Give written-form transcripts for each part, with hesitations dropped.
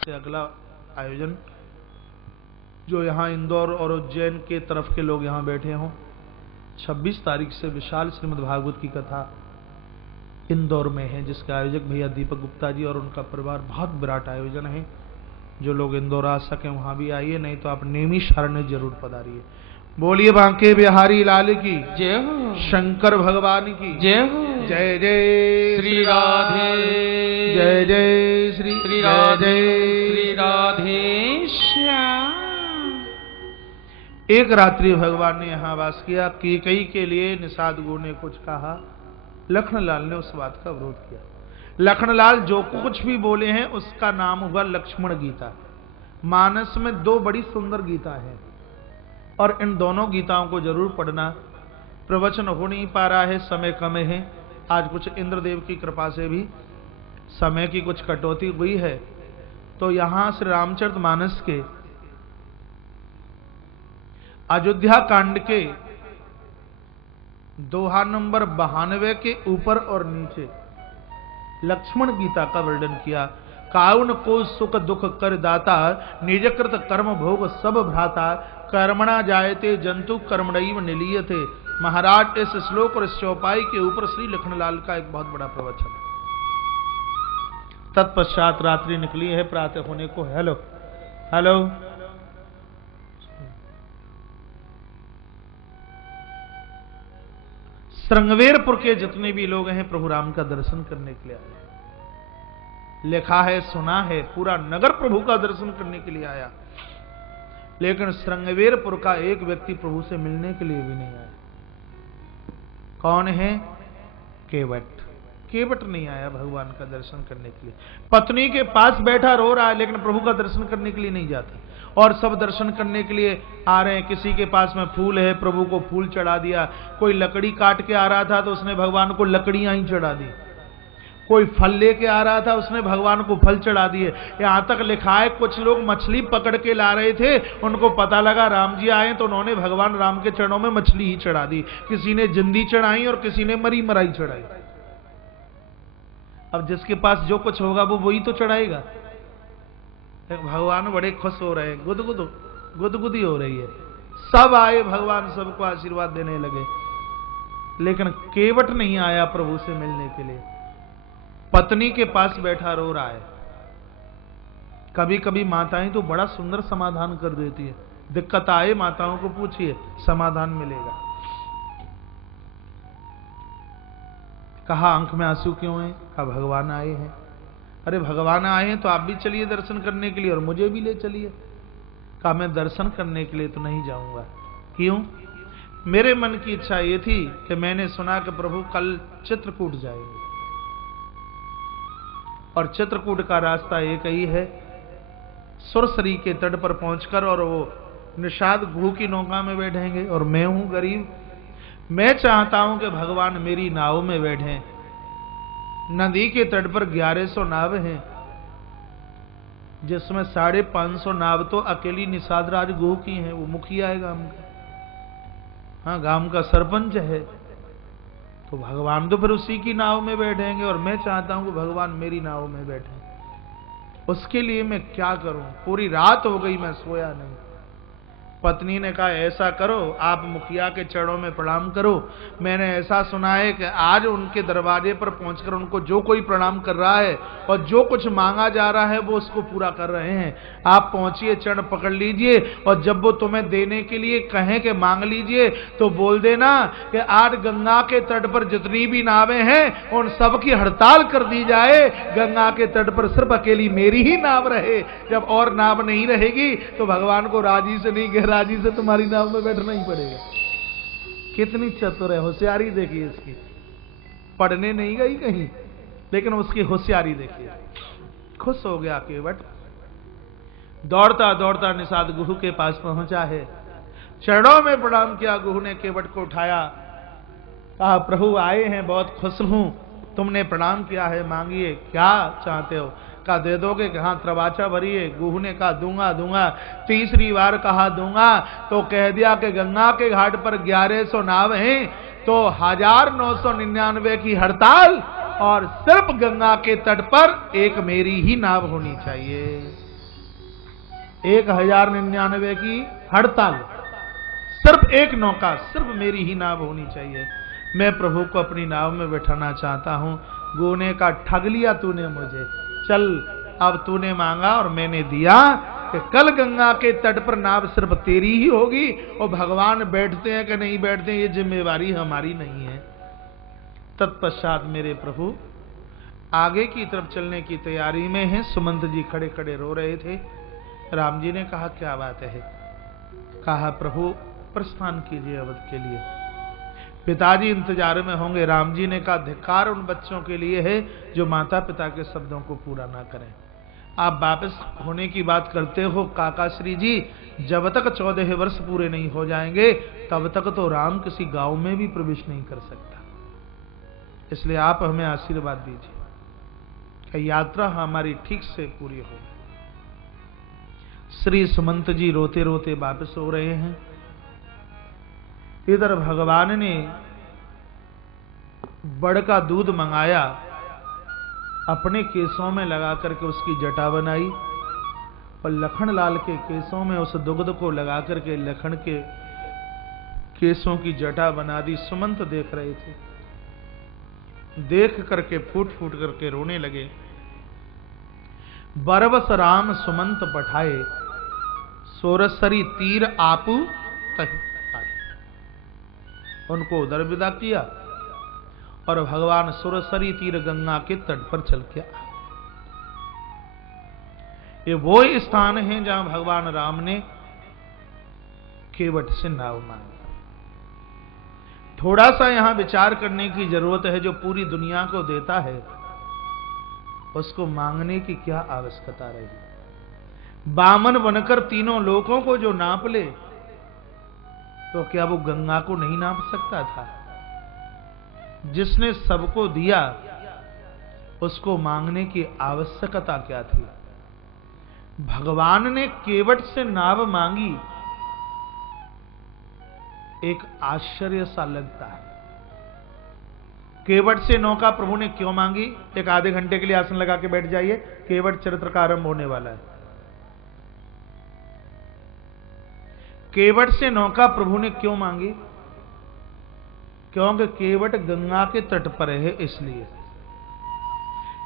से अगला आयोजन जो यहाँ इंदौर और उज्जैन के तरफ के लोग यहाँ बैठे हों, 26 तारीख से विशाल श्रीमद् भागवत की कथा इंदौर में है, जिसके आयोजक भैया दीपक गुप्ता जी और उनका परिवार। बहुत विराट आयोजन है। जो लोग इंदौर आ सकें वहां भी आइए, नहीं तो आप नैमिषारण्य जरूर पधारिए। बोलिए बांके बिहारी लाल की जय हो, शंकर भगवान की जय हो, जय जय श्री राधे, जय जय श्री राधे, श्री राधे श्याम। एक रात्रि भगवान ने यहाँ वास किया। कैकेयी के लिए निषाद गुरु ने कुछ कहा, लखनलाल ने उस बात का विरोध किया। लखनलाल जो कुछ भी बोले हैं उसका नाम हुआ लक्ष्मण गीता। मानस में 2 बड़ी सुंदर गीता है और इन दोनों गीताओं को जरूर पढ़ना। प्रवचन हो नहीं पा रहा है, समय कम है। आज कुछ इंद्रदेव की कृपा से भी समय की कुछ कटौती हुई है, तो यहां श्री रामचरितमानस के अयोध्या कांड के दोहा नंबर 92 के ऊपर और नीचे लक्ष्मण गीता का वर्णन किया। काउन को सुख दुख कर दाता, निजकृत कर्म भोग सब भ्राता, कर्मणा जायते जंतु कर्मणैव निलीयते। महाराज इस श्लोक और इस चौपाई के ऊपर श्री लखनलाल का एक बहुत बड़ा प्रवचन है। तत्पश्चात रात्रि निकली है, प्रातः होने को। हेलो हेलो, श्रृंगवेरपुर के जितने भी लोग हैं प्रभु राम का दर्शन करने के लिए आए। लिखा है, सुना है, पूरा नगर प्रभु का दर्शन करने के लिए आया, लेकिन श्रृंगवेरपुर का एक व्यक्ति प्रभु से मिलने के लिए भी नहीं आया। कौन है? केवट। केवट नहीं आया भगवान का दर्शन करने के लिए। पत्नी के पास बैठा रो रहा है, लेकिन प्रभु का दर्शन करने के लिए नहीं जाता। और सब दर्शन करने के लिए आ रहे हैं। किसी के पास में फूल है, प्रभु को फूल चढ़ा दिया। कोई लकड़ी काट के आ रहा था तो उसने भगवान को लकड़ियां ही चढ़ा दी। कोई फल लेके आ रहा था, उसने भगवान को फल चढ़ा दिए। यहां तक लिखा है कुछ लोग मछली पकड़ के ला रहे थे, उनको पता लगा राम जी आए तो उन्होंने भगवान राम के चरणों में मछली ही चढ़ा दी। किसी ने जिंदी चढ़ाई और किसी ने मरी मराई चढ़ाई। अब जिसके पास जो कुछ होगा वो वही तो चढ़ाएगा। भगवान बड़े खुश हो रहे हैं, गुदगुदी हो रही है। सब आए, भगवान सबको आशीर्वाद देने लगे, लेकिन केवट नहीं आया प्रभु से मिलने के लिए। पत्नी के पास बैठा रो रहा है। कभी कभी माताएं तो बड़ा सुंदर समाधान कर देती है। दिक्कत आए माताओं को पूछिए, समाधान मिलेगा। कहा आंख में आंसू क्यों है? कहा भगवान आए हैं। अरे भगवान आए हैं तो आप भी चलिए दर्शन करने के लिए और मुझे भी ले चलिए। कहा मैं दर्शन करने के लिए तो नहीं जाऊंगा। क्यों? मेरे मन की इच्छा ये थी कि मैंने सुना कि प्रभु कल चित्रकूट जाएंगे, और चित्रकूट का रास्ता एक ही है, सुरसरी के तट पर पहुंचकर और वो निषाद गुरु की नौका में बैठेंगे। और मैं हूं गरीब, मैं चाहता हूं कि भगवान मेरी नाव में बैठें। नदी के तट पर 1100 नाव हैं, जिसमें 550 नाव तो अकेली निषाद राज गुरु की हैं। वो मुखिया है गांव का, हाँ गांव का सरपंच है। तो भगवान तो फिर उसी की नाव में बैठेंगे, और मैं चाहता हूं कि भगवान मेरी नाव में बैठे। उसके लिए मैं क्या करूं? पूरी रात हो गई, मैं सोया नहीं। पत्नी ने कहा ऐसा करो, आप मुखिया के चरणों में प्रणाम करो। मैंने ऐसा सुना है कि आज उनके दरवाजे पर पहुंचकर उनको जो कोई प्रणाम कर रहा है और जो कुछ मांगा जा रहा है वो उसको पूरा कर रहे हैं। आप पहुंचिए, चरण पकड़ लीजिए, और जब वो तुम्हें देने के लिए कहें कि मांग लीजिए तो बोल देना कि आज गंगा के तट पर जितनी भी नावें हैं उन सब की हड़ताल कर दी जाए। गंगा के तट पर सिर्फ अकेली मेरी ही नाव रहे। जब और नाव नहीं रहेगी तो भगवान को राजी से नहीं, राजी से तुम्हारी नाव में बैठना ही पड़ेगा। कितनी चतुर है, होशियारी देखिए इसकी। पढ़ने नहीं गई कहीं, लेकिन उसकी होशियारी देखिए। खुश हो गया केवट, दौड़ता दौड़ता निषाद गुरु के पास पहुंचा है। चरणों में प्रणाम किया। गुरु ने केवट को उठाया, कहा प्रभु आए हैं, बहुत खुश हूं, तुमने प्रणाम किया है, मांगिए क्या चाहते हो। कहा दे दोगे? कहा त्रवाचा भरिए। गुरु ने कहा दूंगा दूंगा। तीसरी बार कहा दूंगा तो कह दिया कि गंगा के घाट पर 1100 नाव हैं, तो 1999 की हड़ताल, और सिर्फ गंगा के तट पर एक मेरी ही नाव होनी चाहिए। 1099 की हड़ताल, सिर्फ एक नौका, सिर्फ मेरी ही नाव होनी चाहिए। मैं प्रभु को अपनी नाव में बैठाना चाहता हूं। गो ने कहा, ठग लिया तूने मुझे, चल अब तूने मांगा और मैंने दिया कि कल गंगा के तट पर नाव सिर्फ तेरी ही होगी, और भगवान बैठते हैं कि नहीं बैठते ये जिम्मेवारी हमारी नहीं है। तत्पश्चात मेरे प्रभु आगे की तरफ चलने की तैयारी में हैं। सुमंत जी खड़े खड़े रो रहे थे। राम जी ने कहा, क्या बात है? कहा, प्रभु प्रस्थान कीजिए अवध के लिए। पिताजी इंतजार में होंगे। राम जी ने कहा, धिक्कार उन बच्चों के लिए है जो माता पिता के शब्दों को पूरा ना करें। आप वापस होने की बात करते हो काका श्री जी, जब तक 14 वर्ष पूरे नहीं हो जाएंगे तब तक तो राम किसी गांव में भी प्रवेश नहीं कर सकता। इसलिए आप हमें आशीर्वाद दीजिए कि यात्रा हमारी ठीक से पूरी हो। श्री सुमंत जी रोते रोते वापस हो रहे हैं। इधर भगवान ने बड़ का दूध मंगाया, अपने केसों में लगा करके उसकी जटा बनाई, और लखन लाल के केसों में उस दुग्ध को लगा करके लखन के केसों की जटा बना दी। सुमंत देख रहे थे, देख करके फूट फूट करके रोने लगे। बरबस राम सुमंत पठाए, सोरसरी तीर आपू कहीं आए। उनको उधर विदा किया और भगवान सुरसरी तीर गंगा के तट पर चल के आए। ये वो स्थान है जहां भगवान राम ने केवट से नाव मांगी। थोड़ा सा यहां विचार करने की जरूरत है, जो पूरी दुनिया को देता है उसको मांगने की क्या आवश्यकता रही। बामन बनकर तीनों लोकों को जो नाप ले, तो क्या वो गंगा को नहीं नाप सकता था? जिसने सबको दिया उसको मांगने की आवश्यकता क्या थी? भगवान ने केवट से नाव मांगी, एक आश्चर्य सा लगता है। केवट से नौका प्रभु ने क्यों मांगी? एक आधे घंटे के लिए आसन लगा के बैठ जाइए, केवट चरित्र का आरंभ होने वाला है। केवट से नौका प्रभु ने क्यों मांगी? क्योंकि केवट गंगा के तट पर है, इसलिए।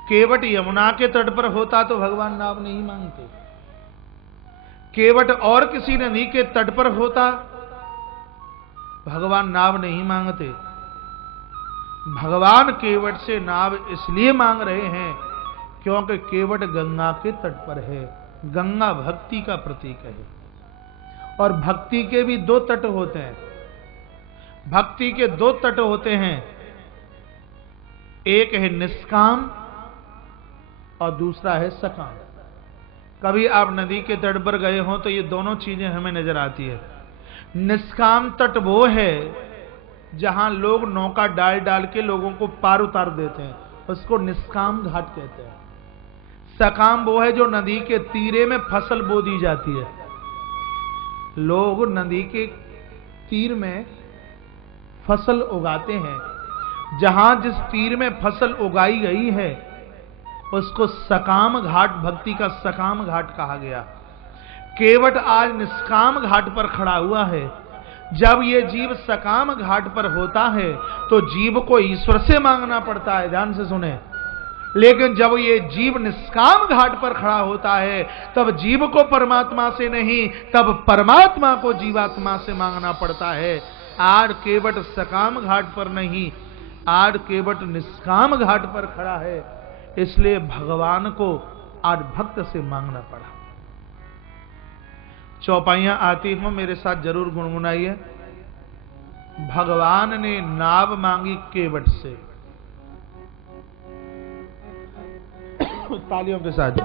केवट यमुना के तट पर होता तो भगवान नाव नहीं मांगते। केवट और किसी नदी के तट पर होता, भगवान नाव नहीं मांगते। भगवान केवट से नाव इसलिए मांग रहे हैं क्योंकि केवट गंगा के तट पर है। गंगा भक्ति का प्रतीक है, और भक्ति के भी दो तट होते हैं। भक्ति के दो तट होते हैं, एक है निष्काम और दूसरा है सकाम। कभी आप नदी के तट पर गए हो तो ये दोनों चीजें हमें नजर आती है। निष्काम तट वो है जहां लोग नौका डाल डाल के लोगों को पार उतार देते हैं, उसको निष्काम घाट कहते हैं। सकाम वो है जो नदी के तीरे में फसल बो दी जाती है। लोग नदी के तीर में फसल उगाते हैं। जहां जिस तीर में फसल उगाई गई है उसको सकाम घाट, भक्ति का सकाम घाट कहा गया। केवट आज निष्काम घाट पर खड़ा हुआ है। जब ये जीव सकाम घाट पर होता है तो जीव को ईश्वर से मांगना पड़ता है, ध्यान से सुने। लेकिन जब ये जीव निष्काम घाट पर खड़ा होता है तब जीव को परमात्मा से नहीं, तब परमात्मा को जीवात्मा से मांगना पड़ता है। आज केवट सकाम घाट पर नहीं, आज केवट निष्काम घाट पर खड़ा है, इसलिए भगवान को आज भक्त से मांगना पड़ा। चौपाइयां आती हो, मेरे साथ जरूर गुनगुनाइए। भगवान ने नाव मांगी केवट से, तालियों के साथ।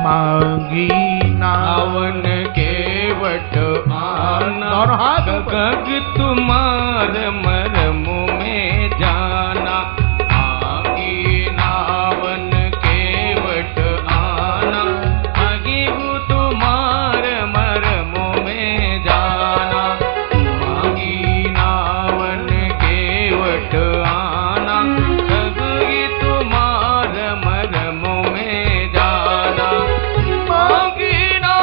मांगी नावन केवट आना, और हाथ गग तुम्हार मरम में जाना। मांगी नावन केवट आना, अगिहु तुम्हार मरम में जाना। मांगी नावन केवट आना, अगिहु तुम्हार मरम में जाना। मांगी नावन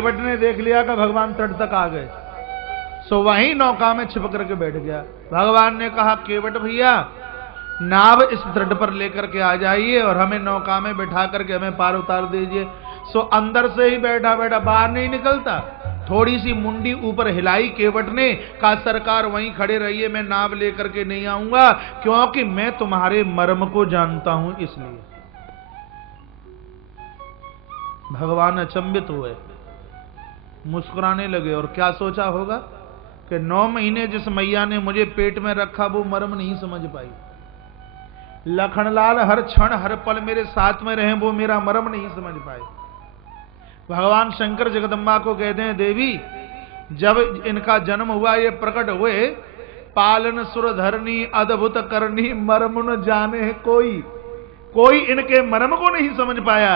केवट ने देख लिया कि भगवान तट तक आ गए, सो वहीं नौका में छिप करके बैठ गया। भगवान ने कहा केवट भैया नाव इस तट पर लेकर के आ जाइए और हमें नौका में बैठा करके हमें पार उतार दीजिए। सो अंदर से ही बैठा बैठा बाहर नहीं निकलता, थोड़ी सी मुंडी ऊपर हिलाई केवट ने, कहा सरकार वहीं खड़े रहिए, मैं नाव लेकर के नहीं आऊंगा, क्योंकि मैं तुम्हारे मर्म को जानता हूं इसलिए। भगवान अचंभित हुए, मुस्कुराने लगे और क्या सोचा होगा कि 9 महीने जिस मैया ने मुझे पेट में रखा वो मर्म नहीं समझ पाई, लखनलाल हर क्षण हर पल मेरे साथ में रहे वो मेरा मर्म नहीं समझ पाए। भगवान शंकर जगदम्बा को कहते हैं देवी जब इनका जन्म हुआ ये प्रकट हुए, पालन सुर धरनी अद्भुत करनी मर्म न जाने कोई इनके मर्म को नहीं समझ पाया।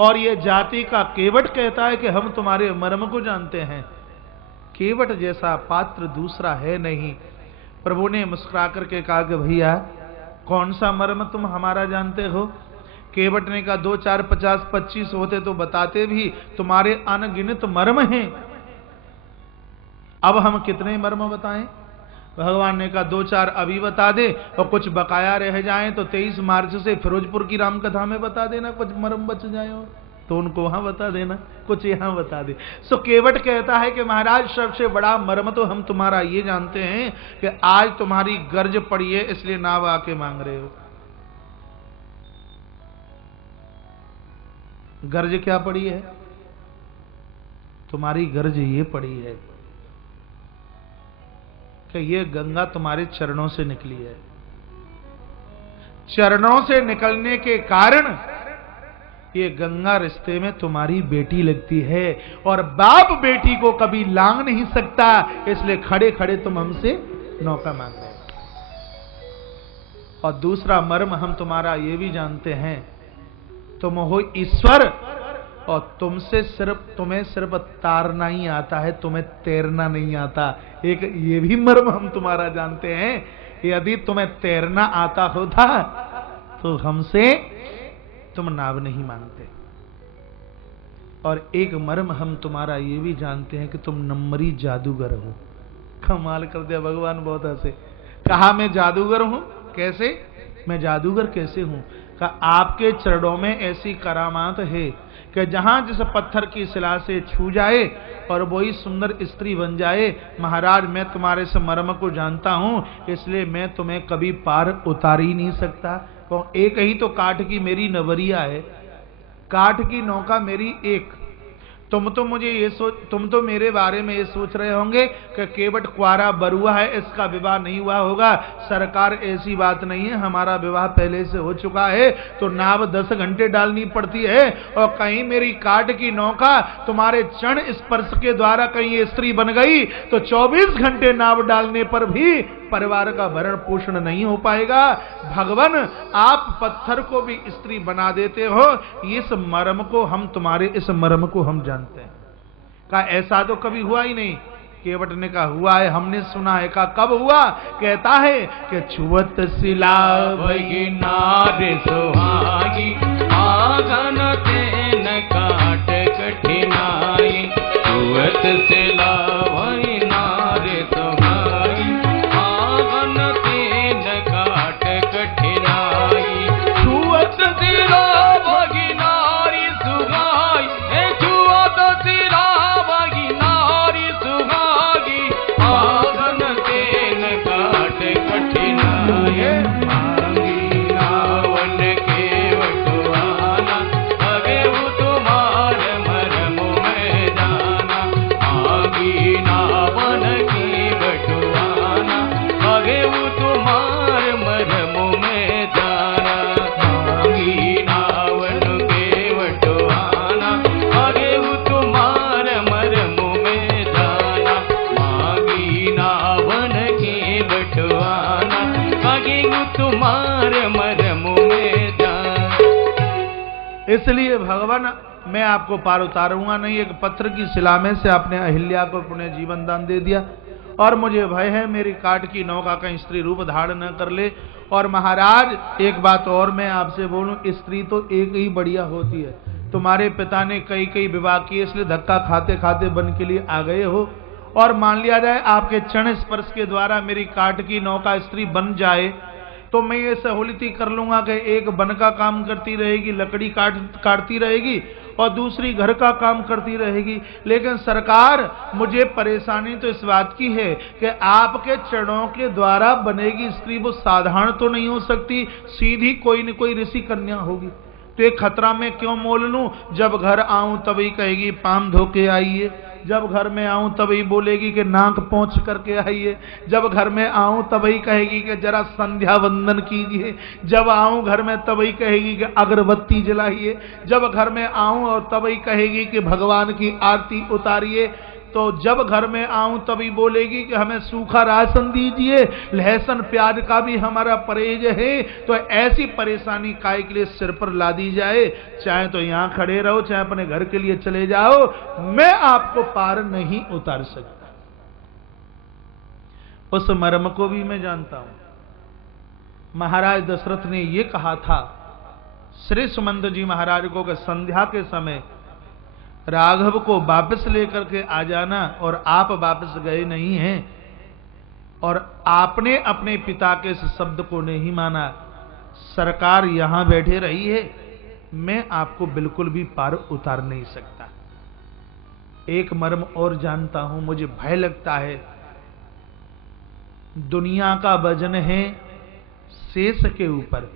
और ये जाति का केवट कहता है कि हम तुम्हारे मर्म को जानते हैं। केवट जैसा पात्र दूसरा है नहीं। प्रभु ने मुस्कुरा करके कहा कि भैया कौन सा मर्म तुम हमारा जानते हो? केवट ने कहा 2 4 50 25 होते तो बताते भी, तुम्हारे अनगिनत मर्म हैं, अब हम कितने मर्म बताएं? भगवान ने कहा 2 4 अभी बता दे और कुछ बकाया रह जाए तो 23 मार्च से फिरोजपुर की रामकथा में बता देना, कुछ मर्म बच जाए हो तो उनको वहां बता देना, कुछ यहां बता दे। सो केवट कहता है कि महाराज सबसे बड़ा मर्म तो हम तुम्हारा ये जानते हैं कि आज तुम्हारी गर्ज पड़ी है इसलिए नाव आके मांग रहे हो। गर्ज क्या पड़ी है? तुम्हारी गर्ज ये पड़ी है कि ये गंगा तुम्हारे चरणों से निकली है, चरणों से निकलने के कारण ये गंगा रिश्ते में तुम्हारी बेटी लगती है और बाप बेटी को कभी लांग नहीं सकता, इसलिए खड़े खड़े तुम हमसे नौका मांग रहे हो। और दूसरा मर्म हम तुम्हारा ये भी जानते हैं, तुम हो ईश्वर और तुम्हें सिर्फ तारना ही आता है, तुम्हें तैरना नहीं आता। एक ये भी मर्म हम तुम्हारा जानते हैं, यदि तुम्हें तैरना आता होता तो हमसे तुम नाव नहीं मांगते। और एक मर्म हम तुम्हारा ये भी जानते हैं कि तुम नंबरी जादूगर हो। कमाल कर दिया भगवान, बहुत हंसे। कहा मैं जादूगर हूं? कैसे? मैं जादूगर कैसे हूं? कहा आपके चरणों में ऐसी करामात है कि जहां जिस पत्थर की शिला से छू जाए और वही सुंदर स्त्री बन जाए। महाराज मैं तुम्हारे से मर्म को जानता हूं, इसलिए मैं तुम्हें कभी पार उतार ही नहीं सकता। एक ही तो काठ की मेरी नवरिया है, काठ की नौका मेरी एक। तुम तो मेरे बारे में ये सोच रहे होंगे कि केवट कुआरा बरुआ है, इसका विवाह नहीं हुआ होगा। सरकार ऐसी बात नहीं है, हमारा विवाह पहले से हो चुका है, तो नाव 10 घंटे डालनी पड़ती है। और कहीं मेरी काठ की नौका तुम्हारे चरण स्पर्श के द्वारा कहीं ये स्त्री बन गई तो 24 घंटे नाव डालने पर भी परिवार का भरण पोषण नहीं हो पाएगा। भगवान आप पत्थर को भी स्त्री बना देते हो, इस मर्म को हम तुम्हारे इस मर्म को हम जानते हैं। कहा ऐसा तो कभी हुआ ही नहीं। केवट ने कहा हुआ है, हमने सुना है। कहा कब हुआ? कहता है कि छुअत सिला वही नारे सुहागी आगन तेन काट कठिनाई, छुअत सिला वही नारे सुहागी आगन तेन काट कठिनाई, छुअत सिला वही नारी सुहाई, छुअत सिला वही नारी सुहागी आगन तेन काट कठिनाई, मांगी रावण के वटवाना अगे वो तुम्हार मर्म में जाना, मांगी रावण की वटवाना अगे वो तुम्हार मर्म में जाना, मांगी रावण के वटवाना अगे वो तुम्हार मर्म में जाना, मांगी रावण के वटवाना अगे वो तुम्हार मर्म में जाना। इसलिए भगवान मैं आपको पार उतारूंगा नहीं। एक पत्थर की शिला में से आपने अहिल्या को पुण्य जीवन दान दे दिया और मुझे भय है मेरी काठ की नौका का स्त्री रूप धारण न कर ले। और महाराज एक बात और मैं आपसे बोलूं, स्त्री तो एक ही बढ़िया होती है, तुम्हारे पिता ने कई कई विवाह किए, इसलिए धक्का खाते खाते वन के लिए आ गए हो। और मान लिया जाए आपके चरण स्पर्श के द्वारा मेरी काट की नौका स्त्री बन जाए, तो मैं ये सहूलियत कर लूंगा कि एक वन का काम करती रहेगी, लकड़ी काटती रहेगी, और दूसरी घर का काम करती रहेगी। लेकिन सरकार, मुझे परेशानी तो इस बात की है कि आपके चरणों के द्वारा बनेगी स्त्री वो साधारण तो नहीं हो सकती, सीधी कोई न कोई ऋषि कन्या होगी। तो एक खतरा में क्यों मोल लूं? जब घर आऊं तभी कहेगी पाम धो के आइए, जब घर में आऊं तभी बोलेगी कि नाक पोंछ करके आइए, जब घर में आऊं तभी कहेगी कि जरा संध्या वंदन कीजिए, जब आऊं घर में तभी कहेगी कि अगरबत्ती जलाइए, जब घर में आऊं और तभी कहेगी कि भगवान की आरती उतारिए। तो जब घर में आऊं तभी बोलेगी कि हमें सूखा राशन दीजिए, लहसुन प्याज का भी हमारा परहेज है। तो ऐसी परेशानी काय के लिए सिर पर ला दी जाए, चाहे तो यहां खड़े रहो, चाहे अपने घर के लिए चले जाओ, मैं आपको पार नहीं उतार सकता। उस मर्म को भी मैं जानता हूं। महाराज दशरथ ने यह कहा था श्री सुमंत जी महाराज को कि संध्या के समय राघव को वापस लेकर के आ जाना, और आप वापस गए नहीं हैं, और आपने अपने पिता के इस शब्द को नहीं माना, सरकार यहां बैठे रही है, मैं आपको बिल्कुल भी पार उतार नहीं सकता। एक मर्म और जानता हूं, मुझे भय लगता है, दुनिया का वजन है शेष के ऊपर,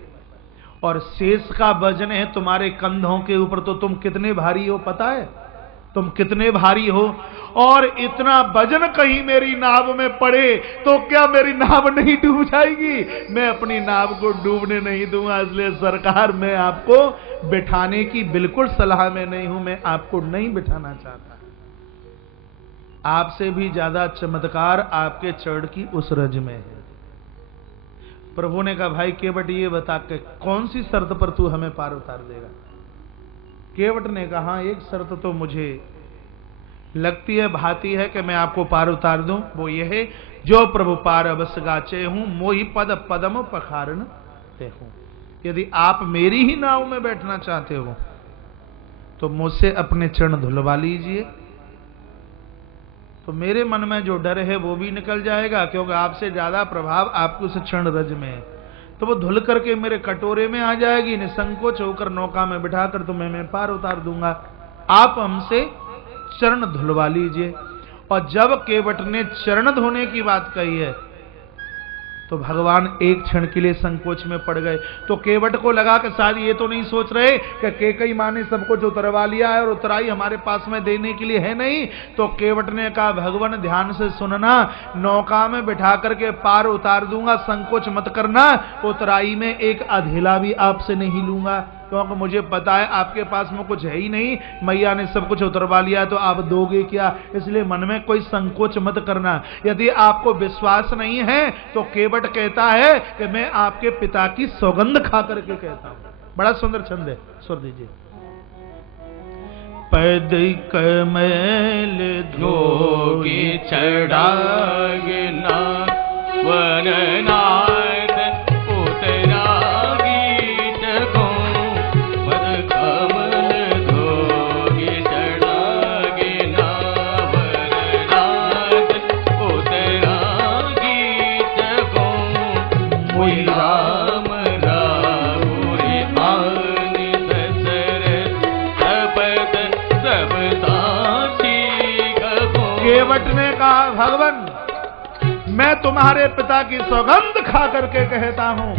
और शेष का वजन है तुम्हारे कंधों के ऊपर। तो तुम कितने भारी हो पता है? तुम कितने भारी हो? और इतना वजन कहीं मेरी नाव में पड़े तो क्या मेरी नाव नहीं डूब जाएगी? मैं अपनी नाव को डूबने नहीं दूंगा। इसलिए सरकार, मैं आपको बिठाने की बिल्कुल सलाह में नहीं हूं, मैं आपको नहीं बिठाना चाहता। आपसे भी ज्यादा चमत्कार आपके चरण की उस रज में है। प्रभु ने कहा, भाई केवट ये बता के कौन सी शर्त पर तू हमें पार उतार देगा? केवट ने कहा, एक शर्त तो मुझे लगती है, भाती है कि मैं आपको पार उतार दूं। वो ये है, जो प्रभु पार अवश्य गाचे हूं, मोहि पद पदम पखारन ते हूं। यदि आप मेरी ही नाव में बैठना चाहते हो तो मुझसे अपने चरण धुलवा लीजिए, तो मेरे मन में जो डर है वो भी निकल जाएगा, क्योंकि आपसे ज्यादा प्रभाव आपके उस क्षण रज में है। तो वो धुल करके मेरे कटोरे में आ जाएगी, निसंकोच होकर नौका में बिठाकर तुम्हें मैं पार उतार दूंगा। आप हमसे चरण धुलवा लीजिए। और जब केवट ने चरण धोने की बात कही है तो भगवान एक क्षण के लिए संकोच में पड़ गए। तो केवट को लगा कि शायद ये तो नहीं सोच रहे कि केकई माँ ने सब कुछ उतरवा लिया है और उतराई हमारे पास में देने के लिए है नहीं। तो केवट ने कहा, भगवान ध्यान से सुनना, नौका में बिठा करके पार उतार दूंगा, संकोच मत करना। उतराई में एक अधेला भी आपसे नहीं लूंगा, क्योंकि मुझे पता है आपके पास में कुछ है ही नहीं, मैया ने सब कुछ उतरवा लिया तो आप दोगे क्या? इसलिए मन में कोई संकोच मत करना। यदि आपको विश्वास नहीं है तो केवट कहता है कि मैं आपके पिता की सौगंध खा करके कहता हूं। बड़ा सुंदर छंद है, सुर दीजिए। पद कमल धोगी चढ़ागना वरनाथ केवट ने कहा, भगवान मैं तुम्हारे पिता की सौगंध खा करके कहता हूं,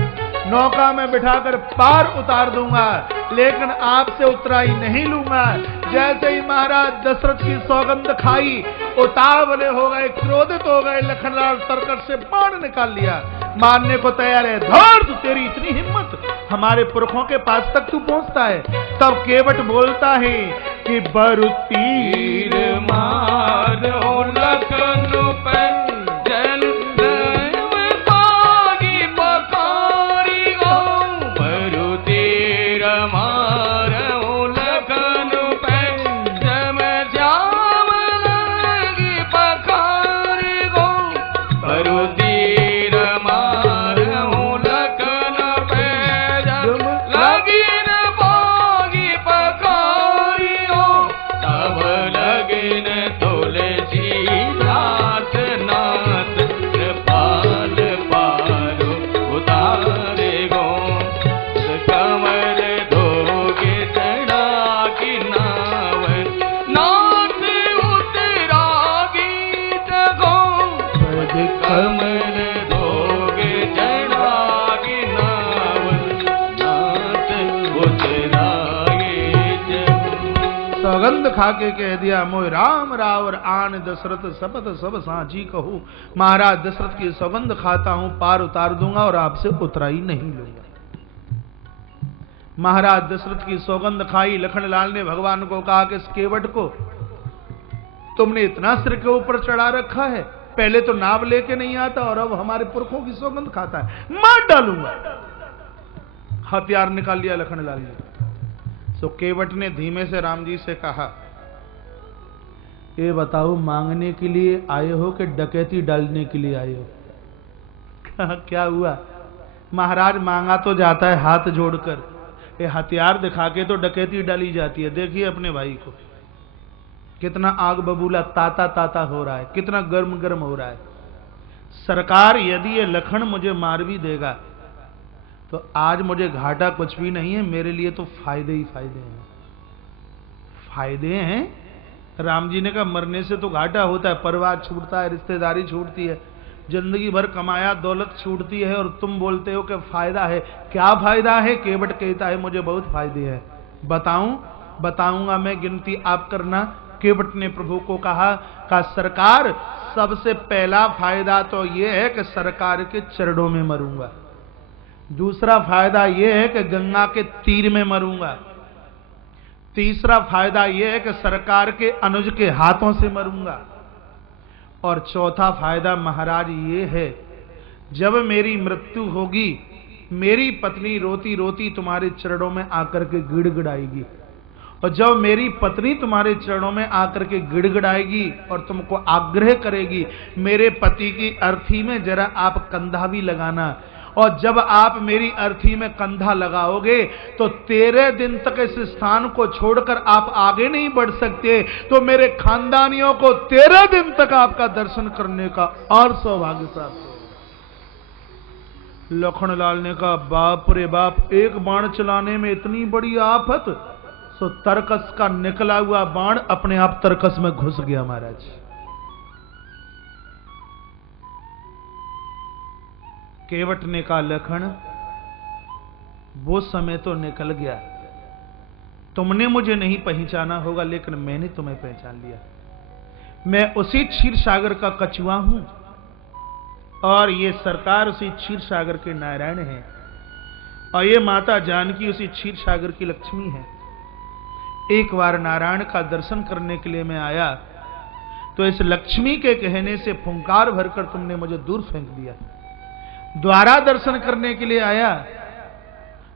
नौका में बिठाकर पार उतार दूंगा, लेकिन आपसे उतराई नहीं लूंगा। जैसे ही महाराज दशरथ की सौगंध खाई, उतावले हो गए, क्रोधित हो गए। लखनलाल तरकट से बाण निकाल लिया, मारने को तैयार है। धौर, तेरी इतनी हिम्मत, हमारे पुरखों के पास तक तू पहुंचता है। तब केवट बोलता है कि बरु तीर मारो लखन पे सौगंध खा के कह दिया, मोय राम रावर आन दशरथ शपथ सब सांची कहूं। महाराज दशरथ की सौगंध खाता हूं, पार उतार दूंगा और आपसे उतराई नहीं लूंगा। महाराज दशरथ की सौगंध खाई। लखनलाल ने भगवान को कहा कि इस केवट को तुमने इतना सिर के ऊपर चढ़ा रखा है, पहले तो नाव लेके नहीं आता और अब हमारे पुरखों की सौगंध खाता है, मार डालूंगा। हथियार निकाल लिया लखनलाल ने। सो केवट ने धीमे से राम जी से कहा, ये बताओ मांगने के लिए आए हो कि डकैती डालने के लिए आए हो? कहा क्या हुआ? महाराज मांगा तो जाता है हाथ जोड़कर, ये हथियार दिखा के तो डकैती डाली जाती है। देखिए अपने भाई को, कितना आग बबूला ताता ताता हो रहा है, कितना गर्म गर्म हो रहा है। सरकार यदि ये लखन मुझे मार भी देगा तो आज मुझे घाटा कुछ भी नहीं है, मेरे लिए तो फायदे ही फायदे हैं। फायदे हैं? राम जी ने कहा मरने से तो घाटा होता है, परिवार छूटता है, रिश्तेदारी छूटती है, जिंदगी भर कमाया दौलत छूटती है, और तुम बोलते हो कि फायदा है। क्या फायदा है? केवट कहता है मुझे बहुत फायदे हैं। बताऊंगा मैं, गिनती आप करना। केवट ने प्रभु को कहा सरकार सबसे पहला फायदा तो यह है कि सरकार के चरणों में मरूंगा। दूसरा फायदा यह है कि गंगा के तीर में मरूंगा। तीसरा फायदा यह है कि सरकार के अनुज के हाथों से मरूंगा। और चौथा फायदा महाराज ये है, जब मेरी मृत्यु होगी मेरी पत्नी रोती रोती तुम्हारे चरणों में आकर के गिड़गिड़ाएगी, और जब मेरी पत्नी तुम्हारे चरणों में आकर के गिड़गिड़ाएगी और तुमको आग्रह करेगी मेरे पति की अर्थी में जरा आप कंधा भी लगाना, और जब आप मेरी अर्थी में कंधा लगाओगे तो 13 दिन तक इस स्थान को छोड़कर आप आगे नहीं बढ़ सकते, तो मेरे खानदानियों को 13 दिन तक आपका दर्शन करने का और सौभाग्य प्राप्त हो। लखनलाल ने कहा बाप रे बाप, एक बाण चलाने में इतनी बड़ी आफत। सो तरकस का निकला हुआ बाण अपने आप तरकस में घुस गया महाराज। केवट ने कहा लखन वो समय तो निकल गया, तुमने मुझे नहीं पहचाना होगा लेकिन मैंने तुम्हें पहचान लिया। मैं उसी क्षीर सागर का कछुआ हूं और ये सरकार उसी क्षीर सागर के नारायण हैं, और ये माता जानकी उसी क्षीर सागर की लक्ष्मी है। एक बार नारायण का दर्शन करने के लिए मैं आया तो इस लक्ष्मी के कहने से फुंकार भरकर तुमने मुझे दूर फेंक दिया। द्वारा दर्शन करने के लिए आया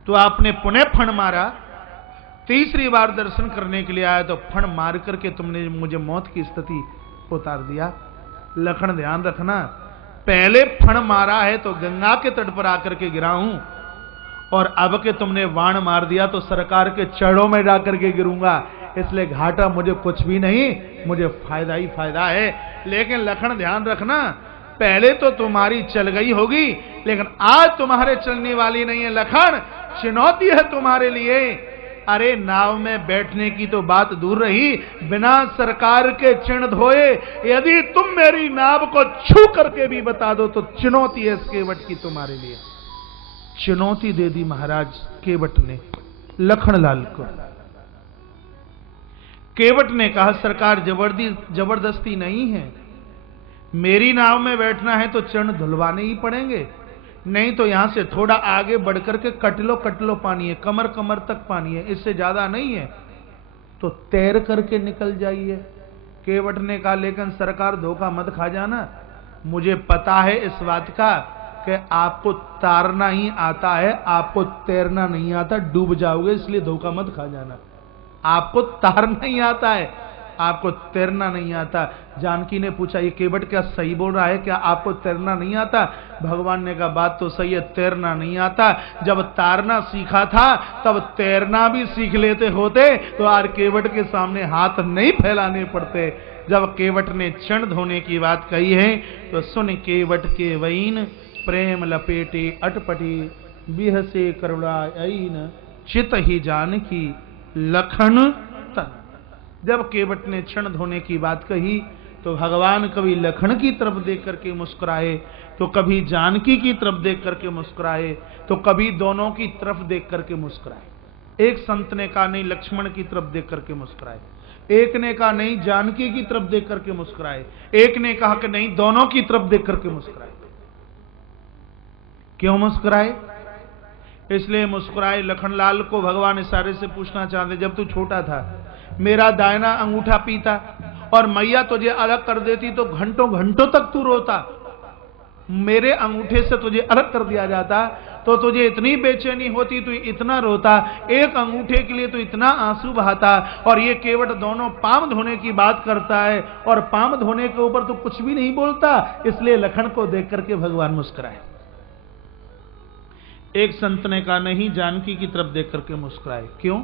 तो आपने पुनः फण मारा। तीसरी बार दर्शन करने के लिए आया तो फण मार करके तुमने मुझे मौत की स्थिति उतार दिया। लखन ध्यान रखना, पहले फण मारा है तो गंगा के तट पर आकर के गिरा हूं, और अब के तुमने बाण मार दिया तो सरकार के चरणों में जाकर के गिरूंगा, इसलिए घाटा मुझे कुछ भी नहीं, मुझे फायदा ही फायदा है। लेकिन लखन ध्यान रखना, पहले तो तुम्हारी चल गई होगी लेकिन आज तुम्हारे चलने वाली नहीं है। लखन चुनौती है तुम्हारे लिए। अरे नाव में बैठने की तो बात दूर रही, बिना सरकार के चिन्ह धोए यदि तुम मेरी नाव को छू करके भी बता दो तो चुनौती है इस केवट की तुम्हारे लिए। चुनौती दे दी महाराज केवट ने लखनलाल को। केवट ने कहा सरकार जबरदस्ती नहीं है, मेरी नाव में बैठना है तो चरण धुलवाने ही पड़ेंगे, नहीं तो यहां से थोड़ा आगे बढ़कर के कटलो पानी है, कमर कमर तक पानी है, इससे ज्यादा नहीं है, तो तैर करके निकल जाइए। केवट ने कहा लेकिन सरकार धोखा मत खा जाना, मुझे पता है इस बात का कि आपको तारना ही आता है, आपको तैरना नहीं आता, डूब जाओगे, इसलिए धोखा मत खा जाना। आपको तारना ही आता है, आपको तैरना नहीं आता। जानकी ने पूछा ये केवट क्या सही बोल रहा है, क्या आपको तैरना नहीं आता? भगवान ने कहा बात तो सही है, तैरना नहीं आता, जब तारना सीखा था तब तैरना भी सीख लेते होते तो आज केवट के सामने हाथ नहीं फैलाने पड़ते। जब केवट ने क्षण धोने की बात कही है तो सुन केवट के वैन प्रेम लपेटे अटपटी बिहसे करुणाईन चित ही जानकी लखन तन। जब केवट ने क्षण धोने की बात कही तो भगवान कभी लखन की तरफ देख करके मुस्कुराए, तो कभी जानकी की तरफ देख करके मुस्कुराए, तो कभी दोनों की तरफ देख करके मुस्कुराए। एक संत ने कहा नहीं लक्ष्मण की तरफ देख करके मुस्कुराए, एक ने कहा नहीं, जानकी की तरफ देख करके मुस्कुराए। एक ने कहा कि नहीं, दोनों की तरफ देख करके मुस्कुराए। क्यों मुस्कुराए? इसलिए मुस्कुराए, लखनलाल को भगवान इशारे से पूछना चाहते, जब तू छोटा था मेरा दाहिना अंगूठा पीता और मैया तुझे अलग कर देती तो घंटों घंटों तक तू रोता, मेरे अंगूठे से तुझे अलग कर दिया जाता तो तुझे इतनी बेचैनी होती, तू इतना रोता, एक अंगूठे के लिए तू इतना आंसू बहाता, और ये केवट दोनों पांव धोने की बात करता है और पांव धोने के ऊपर तू कुछ भी नहीं बोलता। इसलिए लखन को देख करके भगवान मुस्कुराए। एक संत ने कहा नहीं, जानकी की तरफ देख करके मुस्कुराए। क्यों?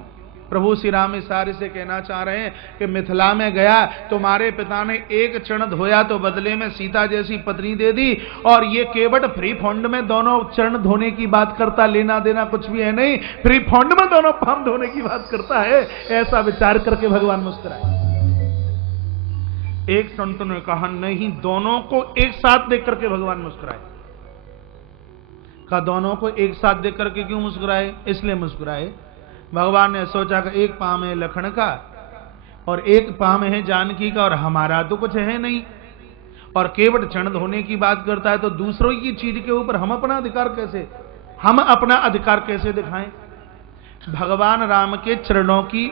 प्रभु श्री राम इशारे से कहना चाह रहे हैं कि मिथिला में गया, तुम्हारे पिता ने एक चरण धोया तो बदले में सीता जैसी पत्नी दे दी, और ये केवट फ्री फंड में दोनों चरण धोने की बात करता, लेना देना कुछ भी है नहीं, फ्री फंड में दोनों पांव धोने की बात करता है। ऐसा विचार करके भगवान मुस्कुराए। एक संत ने कहा नहीं, दोनों को एक साथ देख करके भगवान मुस्कुराए। कहा दोनों को एक साथ देख करके क्यों मुस्कुराए? इसलिए मुस्कुराए, भगवान ने सोचा कि एक पांव है लखन का और एक पांव है जानकी का, और हमारा तो कुछ है नहीं, और केवट चरण धोने की बात करता है तो दूसरों की चीज के ऊपर हम अपना अधिकार कैसे दिखाएं? भगवान राम के चरणों की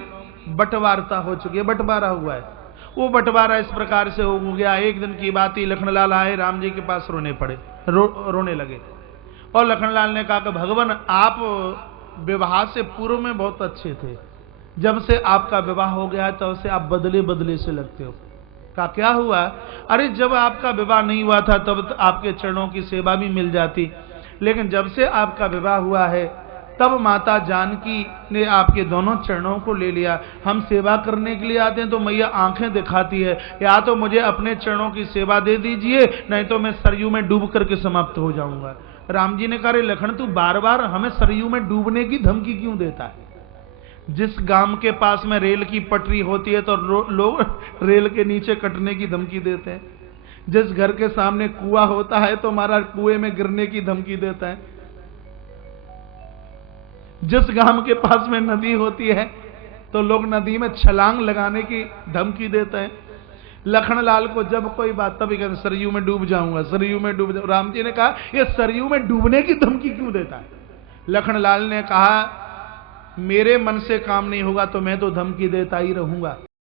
बंटवारता हो चुकी है, बंटवारा हुआ है। वो बंटवारा इस प्रकार से हो गया, एक दिन की बात ही लखनलाल आए राम जी के पास, रोने लगे, और लखनलाल ने कहा कि भगवान आप विवाह से पूर्व में बहुत अच्छे थे, जब से आपका विवाह हो गया है तब से आप बदले बदले से लगते हो। कहा क्या हुआ? अरे जब आपका विवाह नहीं हुआ था तब तो आपके चरणों की सेवा भी मिल जाती, लेकिन जब से आपका विवाह हुआ है तब माता जानकी ने आपके दोनों चरणों को ले लिया। हम सेवा करने के लिए आते हैं तो मैया आंखें दिखाती है, या तो मुझे अपने चरणों की सेवा दे दीजिए, नहीं तो मैं सरयू में डूब करके समाप्त हो जाऊंगा। राम जी ने कहा लखन तू बार बार हमें सरयू में डूबने की धमकी क्यों देता है? जिस गांव के पास में रेल की पटरी होती है तो लोग रेल के नीचे कटने की धमकी देते हैं, जिस घर के सामने कुआं होता है तो हमारा कुएं में गिरने की धमकी देता है, जिस गांव के पास में नदी होती है तो लोग नदी में छलांग लगाने की धमकी देते हैं। लखनलाल को जब कोई बात, तभी कहते सरयू में डूब जाऊंगा, सरयू में डूब जाऊंगा। राम जी ने कहा ये सरयू में डूबने की धमकी क्यों देता है? लखनलाल ने कहा मेरे मन से काम नहीं होगा तो मैं तो धमकी देता ही रहूंगा,